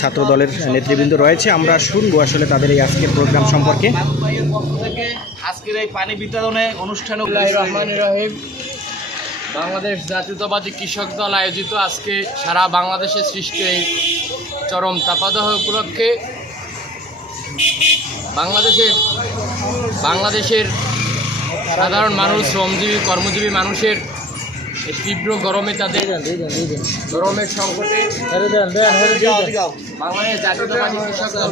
ছাত্র দলের নেতৃবৃন্দ রয়েছে। আমরা শুনব আসলে তাদের এই আজকের প্রোগ্রাম সম্পর্কে। আজকের এই পানি বিতরণে অনুষ্ঠানে রহমান রহিম। বাংলাদেশ জাতীয়তাবাদী কৃষক দল আয়োজিত আজকে সারা বাংলাদেশে সৃষ্টি এই চরম তাপাদহ উপলক্ষে বাংলাদেশের বাংলাদেশের সাধারণ মানুষ, শ্রমজীবী, কর্মজীবী মানুষের তীব্র গরমে তাদের গরমের সংকটে বাংলাদেশ জাতীয়তাবাদী কৃষক দল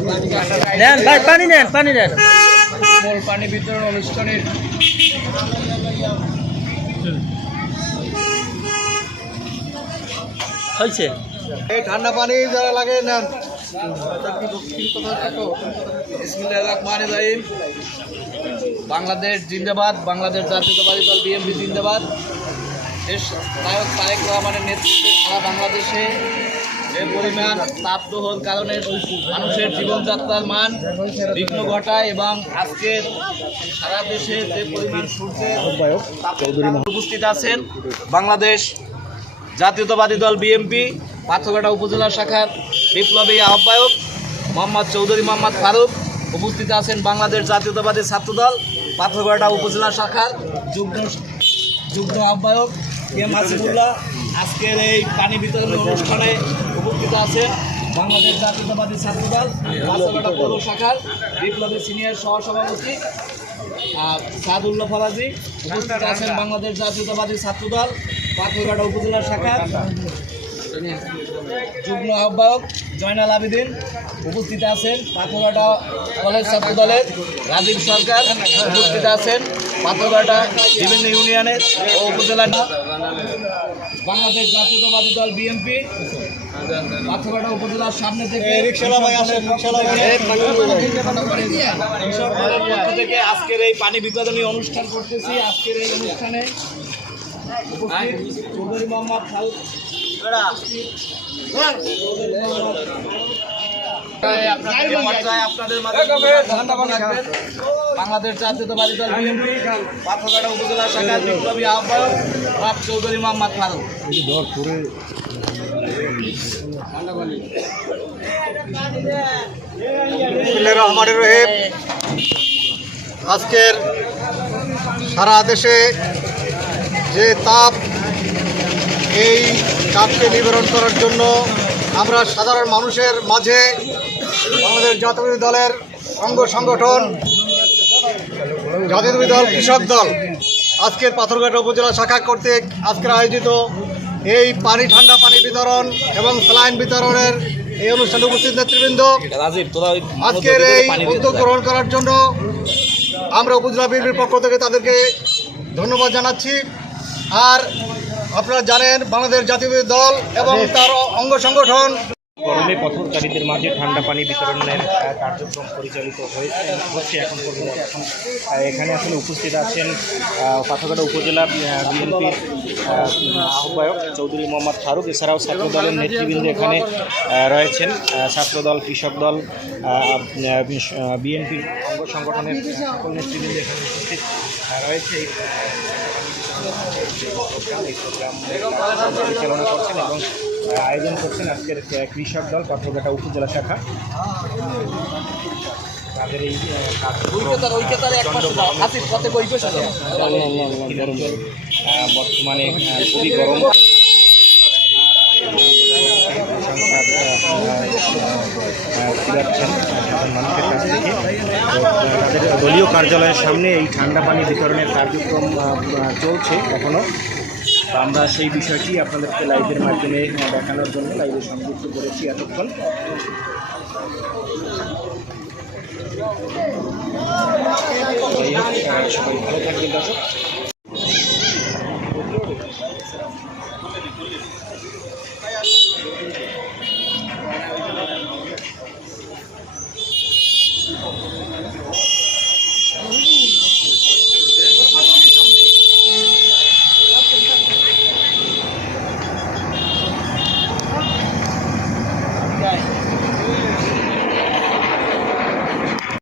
নেন ভাই পানি নেন পানি নেন। পানি বিতরণ অনুষ্ঠানের হয়েছে। এই ঠান্ডা পানি যারা লাগে নেন। বাংলাদেশ জিন্দাবাদ বাংলাদেশ জাতীয়তাবাদী দল বিএনপি জিন্দাবাদ। দেশ নায়ক তারেক রহমানের নেতৃত্বে সারা বাংলাদেশে যে পরিমাণ তাপদোহর কারণে মানুষের জীবনযাত্রার মান বিঘ্ন ঘটায় এবং আজকে সারা দেশে যে পরিমাণ সূর্যের উপস্থিত আছেন বাংলাদেশ জাতীয়তাবাদী দল বিএনপি পাথরঘাটা উপজেলা শাখার বিপ্লবী আহ্বায়ক মোহাম্মদ চৌধুরী মোহাম্মদ ফারুক। উপস্থিত আছেন বাংলাদেশ জাতীয়তাবাদী ছাত্রদল, পাথরঘাটা উপজেলা শাখার যুগ্ম যুগ্ম আহ্বায়ক এম আজকের এই পানি বিতরণ অনুষ্ঠানে উপস্থিত আছেন বাংলাদেশ জাতীয়তাবাদী ছাত্রদল পাথরঘাটা পৌর শাখার বিপ্লবী সিনিয়র সহসভাপতি সাদুল্লাহ ফরাজি। উপস্থিত আছেন বাংলাদেশ জাতীয়তাবাদী ছাত্রদল পাথরঘাটা উপজেলা শাখার যুগ্ম আহ্বায়ক জয়নাল আবেদিন। উপস্থিত আছেন পাথরঘাটা কলেজ ছাত্র দলের রাজীব সরকার। উপস্থিত আছেন পাথরঘাটা বিভিন্ন ইউনিয়নের ও উপজেলার বাংলাদেশ জাতীয়তাবাদী দল বিএনপি পাথরঘাটা উপজেলার সামনে থেকে থেকে আজকের এই পানি বিতরণী অনুষ্ঠান করতেছি আজকের এই অনুষ্ঠানে চৌধুরী মোহাম্মদ রাখবেন। বাংলাদেশ দল বিএনপি পাথরঘাটা উপজেলা বিপ্লবী আহ্বায়ক চৌধুরী মোহাম্মদ ফারুক আজকের সারা দেশে যে তাপ এই তাপকে নিবারণ করার জন্য আমরা সাধারণ মানুষের মাঝে আমাদের জাতীয় দলের অঙ্গ সংগঠন জাতীয় দল কৃষক দল। আজকের পাথরঘাটা উপজেলা শাখা কর্তৃক আজকের আয়োজিত এই পানি ঠান্ডা পানি বিতরণ এবং স্যালাইন বিতরণের এই অনুষ্ঠানে উপস্থিত নেতৃবৃন্দ। আজকের এই উদ্যোগ গ্রহণ করার জন্য আমরা উপজেলা বিএনপির পক্ষ থেকে তাদেরকে ধন্যবাদ জানাচ্ছি। আর আপনারা জানেন বাংলাদেশ জাতীয় দল এবং তার অঙ্গ সংগঠন গরমে পথচারীদের মাঝে ঠান্ডা পানি বিতরণের কার্যক্রম পরিচালিত হয়েছে হচ্ছে এখন পর্যন্ত। এখন এখানে আসলে উপস্থিত আছেন পাথরঘাটা উপজেলা বিএনপির আহ্বায়ক চৌধুরী মোহাম্মদ ফারুক এছাড়াও ছাত্র দলের নেতৃবৃন্দ এখানে রয়েছেন। আহ, ছাত্র দল কৃষক দল বিএনপির অঙ্গ সংগঠনের সকল নেতৃবৃন্দ এখানে উপস্থিত রয়েছে। প্রোগ্রাম এই প্রোগ্রাম পরিচালনা করছেন এবং আয়োজন করছেন আজকের কৃষক দল পাথরঘাটা উপজেলা শাখা। তাদের এই বর্তমানে খুবই গরম। মানুষের কাছ থেকে তাদের দলীয় কার্যালয়ের সামনে এই ঠান্ডা পানি বিতরণের কার্যক্রম চলছে এখনও আমরা সেই বিষয়টি আপনাদেরকে লাইভের মাধ্যমে দেখানোর জন্য লাইভে সংযুক্ত করেছি এতক্ষণ। সবাই ভালো থাকবেন, দর্শক।